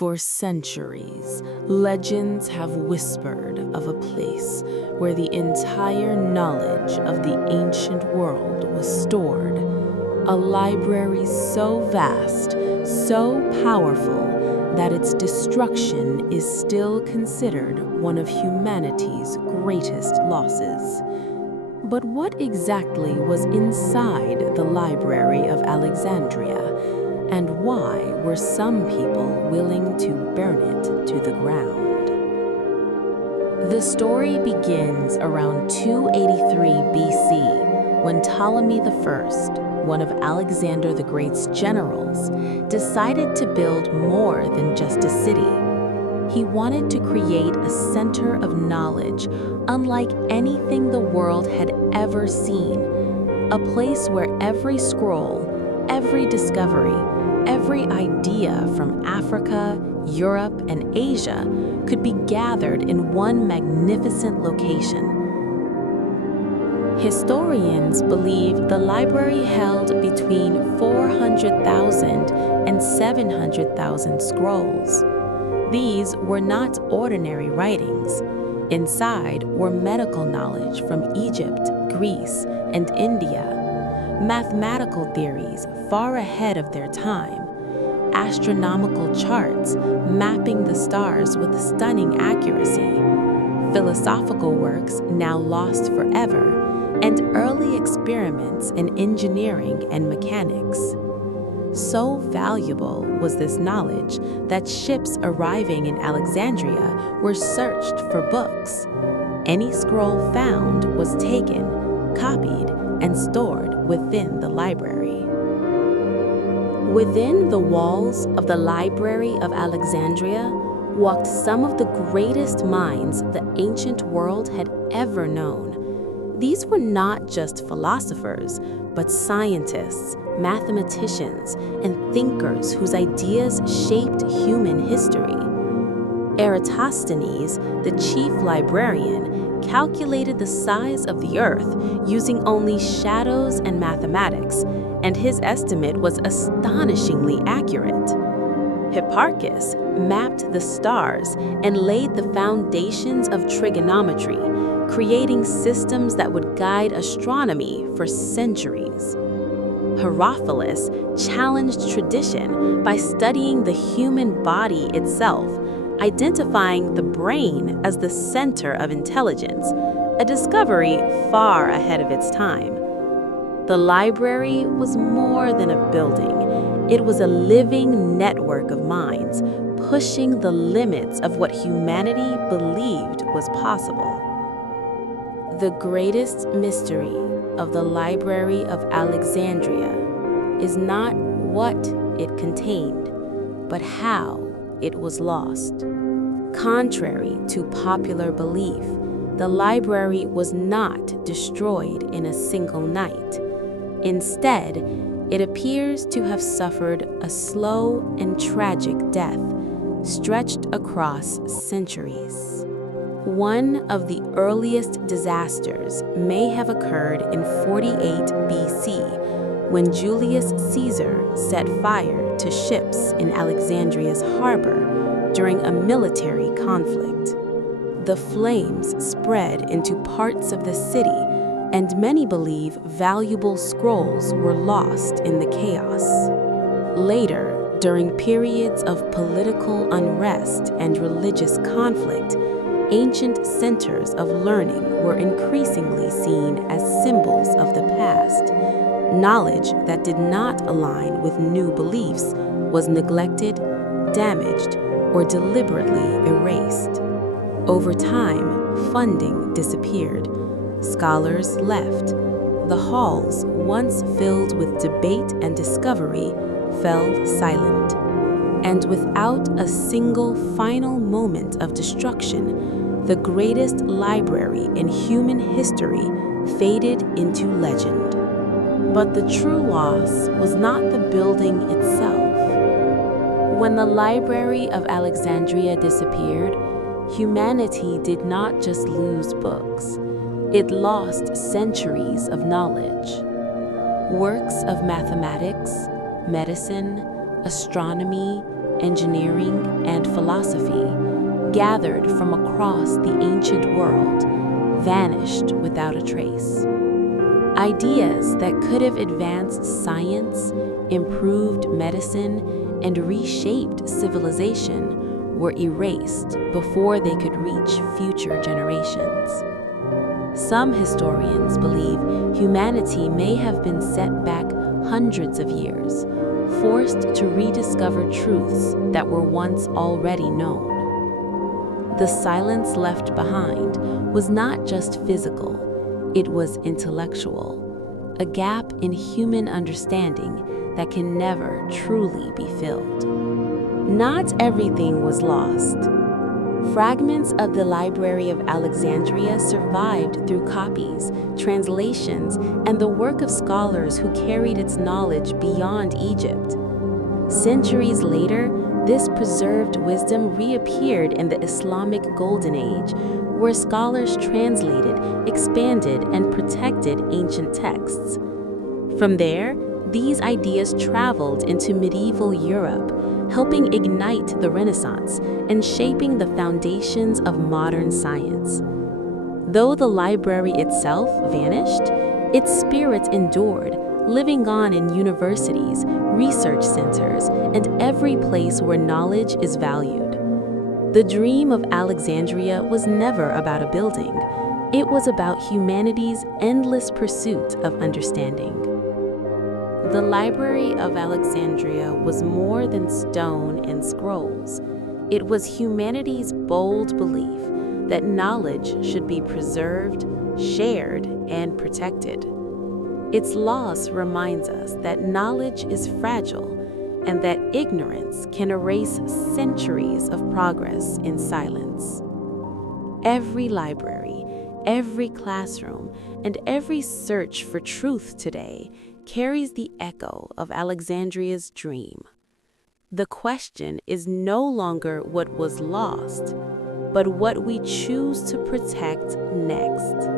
For centuries, legends have whispered of a place where the entire knowledge of the ancient world was stored. A library so vast, so powerful, that its destruction is still considered one of humanity's greatest losses. But what exactly was inside the Library of Alexandria? And why were some people willing to burn it to the ground? The story begins around 283 BC, when Ptolemy I, one of Alexander the Great's generals, decided to build more than just a city. He wanted to create a center of knowledge unlike anything the world had ever seen, a place where every scroll, every discovery, every idea from Africa, Europe, and Asia could be gathered in one magnificent location. Historians believe the library held between 400,000 and 700,000 scrolls. These were not ordinary writings. Inside were medical knowledge from Egypt, Greece, and India, mathematical theories far ahead of their time, astronomical charts mapping the stars with stunning accuracy, philosophical works now lost forever, and early experiments in engineering and mechanics. So valuable was this knowledge that ships arriving in Alexandria were searched for books. Any scroll found was taken, copied, and stored within the library. Within the walls of the Library of Alexandria walked some of the greatest minds the ancient world had ever known. These were not just philosophers, but scientists, mathematicians, and thinkers whose ideas shaped human history. Eratosthenes, the chief librarian, calculated the size of the Earth using only shadows and mathematics, and his estimate was astonishingly accurate. Hipparchus mapped the stars and laid the foundations of trigonometry, creating systems that would guide astronomy for centuries. Herophilus challenged tradition by studying the human body itself, identifying the brain as the center of intelligence, a discovery far ahead of its time. The library was more than a building. It was a living network of minds, pushing the limits of what humanity believed was possible. The greatest mystery of the Library of Alexandria is not what it contained, but how it was lost. Contrary to popular belief, the library was not destroyed in a single night. Instead, it appears to have suffered a slow and tragic death, stretched across centuries. One of the earliest disasters may have occurred in 48 BC, when Julius Caesar set fire to ships in Alexandria's harbor during a military conflict. The flames spread into parts of the city, and many believe valuable scrolls were lost in the chaos. Later, during periods of political unrest and religious conflict, ancient centers of learning were increasingly seen as symbols of the past. Knowledge that did not align with new beliefs was neglected, damaged, or deliberately erased. Over time, funding disappeared. Scholars left. The halls, once filled with debate and discovery, fell silent. And without a single final moment of destruction, the greatest library in human history faded into legend. But the true loss was not the building itself. When the Library of Alexandria disappeared, humanity did not just lose books. It lost centuries of knowledge. Works of mathematics, medicine, astronomy, engineering, and philosophy, gathered from across the ancient world, vanished without a trace. Ideas that could have advanced science, improved medicine, and reshaped civilization were erased before they could reach future generations. Some historians believe humanity may have been set back hundreds of years, forced to rediscover truths that were once already known. The silence left behind was not just physical, it was intellectual, a gap in human understanding that can never truly be filled. Not everything was lost. Fragments of the Library of Alexandria survived through copies, translations, and the work of scholars who carried its knowledge beyond Egypt. Centuries later, this preserved wisdom reappeared in the Islamic Golden Age, where scholars translated, expanded, and protected ancient texts. From there, these ideas traveled into medieval Europe, helping ignite the Renaissance and shaping the foundations of modern science. Though the library itself vanished, its spirit endured, living on in universities, research centers, and every place where knowledge is valued. The dream of Alexandria was never about a building. It was about humanity's endless pursuit of understanding. The Library of Alexandria was more than stone and scrolls. It was humanity's bold belief that knowledge should be preserved, shared, and protected. Its loss reminds us that knowledge is fragile and that ignorance can erase centuries of progress in silence. Every library, every classroom, and every search for truth today carries the echo of Alexandria's dream. The question is no longer what was lost, but what we choose to protect next.